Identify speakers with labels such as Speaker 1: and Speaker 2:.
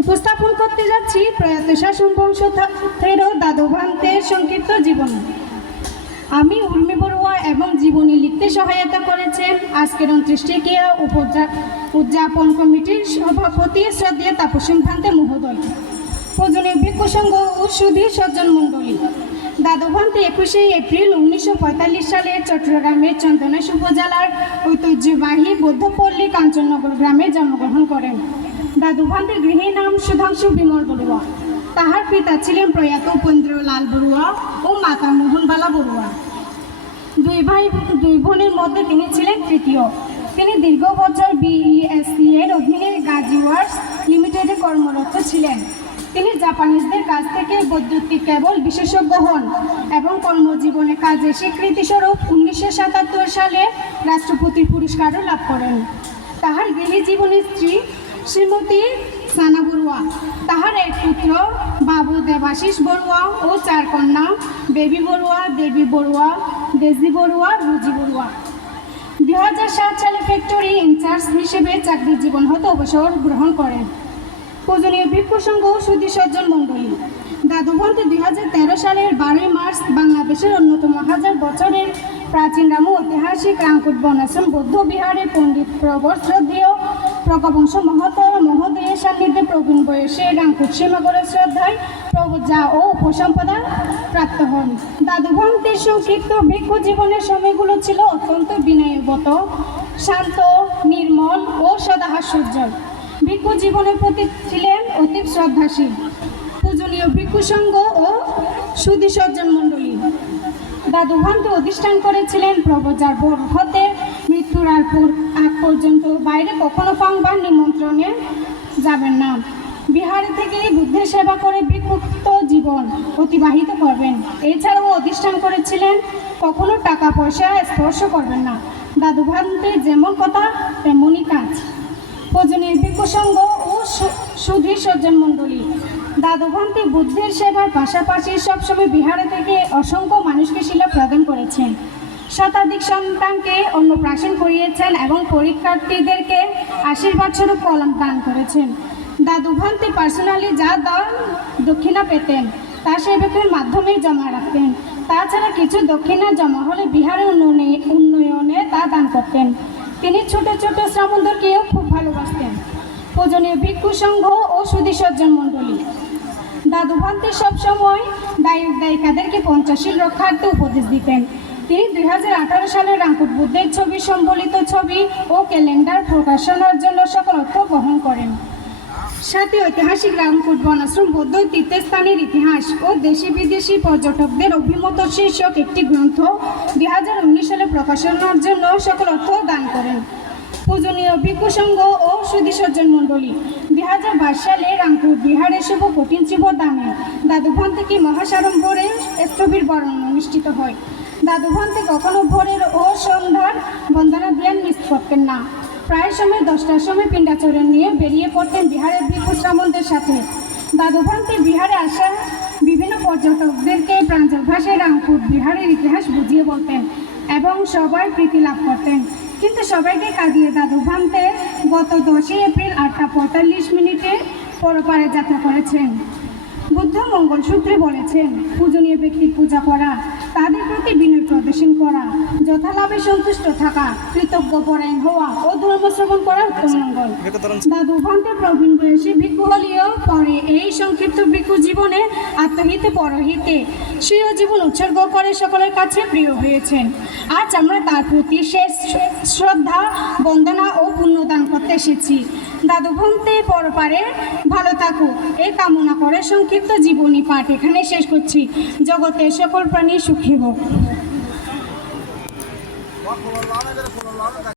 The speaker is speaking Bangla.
Speaker 1: উপস্থাপন করতে যাচ্ছি প্রয়াত শাসন বংশধরের দাদু ভান্তের সংক্ষিপ্ত জীবন। আমি উর্মি বড়ুয়া এবং জীবনী লিখতে সহায়তা করেছেন। আজকের উনত্রিশটি ক্রিয়া উপজা- উদযাপন কমিটির সভাপতি শ্রদ্ধেয় তাপসীন ভান্তে মহোদয়। প্রজনীয় ভিক্ষু ও সুধীর সজ্জন মণ্ডলী। দাদু ভান্তে একুশে এপ্রিল উনিশশো সালে চট্টগ্রামের চন্দনেশ উপজেলার ঐতিহ্যবাহী বৌদ্ধপল্লী কাঞ্চননগর গ্রামে জন্মগ্রহণ করেন। দাদু ভান্তের গৃহী নাম সুধাংশু বিমল বড়ুয়া তাহার পিতা ছিলেন প্রয়াত উপেন্দ্র লাল বড়ুয়া ও মাতা মোহনবালা বড়ুয়া দুই ভাই, দুই বোনের মধ্যে তিনি ছিলেন তৃতীয়। তিনি দীর্ঘ বছর বিইএসসি এর অধীনে গাজী ওয়ার্কস লিমিটেডে কর্মরত ছিলেন। তিনি জাপানিজদের কাছ থেকে বৈদ্যুতিক কেবল বিশেষজ্ঞ হন এবং কর্মজীবনে কাজে স্বীকৃতিস্বরূপ উনিশশো সাতাত্তর সালে রাষ্ট্রপতির পুরস্কারও লাভ করেন। তাহার গৃহী জীবনের স্ত্রী শ্রীমতী সানা বড়ুয়া তাহার এক পুত্র বাবু দেবাশিস বড়ুয়া ও চার কন্যা, বেবি বড়ুয়া দেবী বড়ুয়া দেজি বড়ুয়া রুজি বড়ুয়া দুই হাজার সাত সালে ফ্যাক্টরি ইনচার্জ হিসেবে চাকরি জীবন হতে অবসর গ্রহণ করেন পূজনীয় ভিক্ষু সংঘ সুদী সজ্জন মণ্ডলী। দাদুবন্তে দুই হাজার তেরো সালের বারোই মার্চ বাংলাদেশের অন্যতম হাজার বছরের প্রাচীন রাম ঐতিহাসিক রামকুট বনাশ্রম বৌদ্ধ বিহারে পণ্ডিত প্রবর শ্রদ্ধেয় প্রকবংশ মহত মহোদয়ের সান্নিধ্যে প্রবীণ বয়সে রামকুট সীমাগরের শ্রদ্ধায় প্রবজা ও উপসম্পদা প্রাপ্ত হন। দাদুভন্তের সংক্ষিপ্ত ভিক্ষু জীবনের সময়গুলো ছিল অত্যন্ত বিনয়গত শান্ত, নির্মল ও সদাহাস্যোজ্জ্বল। ভিক্ষু জীবনের প্রতি ছিলেন অতি শ্রদ্ধাশীল। পূজনীয় ভিক্ষু সংঘ ও সুদী সজ্জন মণ্ডলী। দাদু ভান্ত অধিষ্ঠান করেছিলেন প্রবজার বোর হতে মৃত্যুর আগ পর্যন্ত বাইরে কখনো পাংবার নিমন্ত্রণে যাবেন না। বিহারে থেকেই বুদ্ধের সেবা করে বিক্ষুব্ধ জীবন অতিবাহিত করবেন। এছাড়াও অধিষ্ঠান করেছিলেন, কখনো টাকা পয়সা স্পর্শ করবেন না। দাদু ভান্তের যেমন কথা, তেমনই কাজ। ভোজনের বিকসঙ্গ ও সুধীর সজ্জন মণ্ডলী। দাদুভন্তি বুদ্ধের সেবার পাশাপাশি সবসময় বিহারে থেকে অসংখ্য মানুষকে শিলা প্রদান করেছেন। শতাধিক সন্তানকে অন্নপ্রাশন করিয়েছেন এবং পরীক্ষার্থীদেরকে আশীর্বাদ স্বরূপ কলম দান করেছেন। দাদুভন্তি পার্সোনালি যা দান দক্ষিণা পেতেন, তা সেবকের মাধ্যমেই জমা রাখতেন। তাছাড়া কিছু দক্ষিণা জমা হলে বিহারের উন্নয়নে উন্নয়নে তা দান করতেন। তিনি ছোট ছোট শ্রাবণদেরকেও খুব ভালোবাসতেন। পূজনীয় ভিক্ষু সংঘ ও সুদী সজ্জন মণ্ডলী। দাদু ভান্তি সবসময় দায়ক দায়িকাদেরকে পঞ্চাশীল রক্ষার্থে উপদেশ দিতেন। তিনি দুই হাজার আঠারো সালে রামপুর বুদ্ধের ছবি, সম্বলিত ছবি ও ক্যালেন্ডার প্রকাশনার জন্য সকল অর্থ গ্রহণ করেন। সাথে ঐতিহাসিক রামকুট বনাশ্রম, বৌদ্ধ, তীর্থস্থানের ইতিহাস ও দেশি বিদেশি পর্যটকদের অভিমত শীর্ষক একটি গ্রন্থ দুই হাজার উনিশ সালে প্রকাশনার জন্য সকল অর্থ দান করেন। পূজনীয় ভিক্ষু সংঘ ও সুদী সজ্জন মণ্ডলী। দুই হাজার বাইশ সালে রামপুর বিহারের শুভ কঠিন শিব দামে দাদুভান থেকে মহাসাড়ম্বরে স্থবির বরণ অনুষ্ঠিত হয়। দাদুভান থেকে কখনো ভোরের ও সন্ধ্যার বন্দনা দিয়ান মিস করতেন না। প্রায় সময় দশটার সময় পিণ্ডাচরণ নিয়ে বেরিয়ে পড়তেন বিহারের ভিক্ষু শ্রামণদের সাথে। দাদুভান্তে বিহারে আসা বিভিন্ন পর্যটকদেরকে প্রাঞ্জল ভাষায় রামপুর বিহারের ইতিহাস বুঝিয়ে বলতেন এবং সবাই প্রীতি লাভ করতেন। কিন্তু সবাইকে কাঁদিয়ে দাদুভান্তে গত দশই এপ্রিল আটটা পঁয়তাল্লিশ মিনিটে পরপারে যাত্রা করেছেন। বুদ্ধ মঙ্গল সূত্রে বলেছেন, পূজনীয় ব্যক্তির পূজা করা তাদের প্রতি বিনয় প্রদর্শন করা যথালাভে সন্তুষ্ট থাকা কৃতজ্ঞ পরায়ণ হওয়া ও ধর্ম শ্রবণ করা উত্তম মঙ্গল। দাদু ভান্তে প্রবীণ বয়সী ভিক্ষু হলেও পরে এই সংক্ষিপ্ত ভিক্ষু জীবনে আত্মহিতে পরহিতে স্বীয় জীবন উৎসর্গ করে সকলের কাছে প্রিয় হয়েছেন। আজ আমরা তার প্রতি শেষ শ্রদ্ধা বন্দনা ও পুণ্যদান করতে এসেছি। দাদু ভান্তে পরপারে ভালো থাকুক। এই কামনা করে সংক্ষিপ্ত জীবনী পাঠ এখানে শেষ করছি। জগতে সকল প্রাণী সুখী হোক।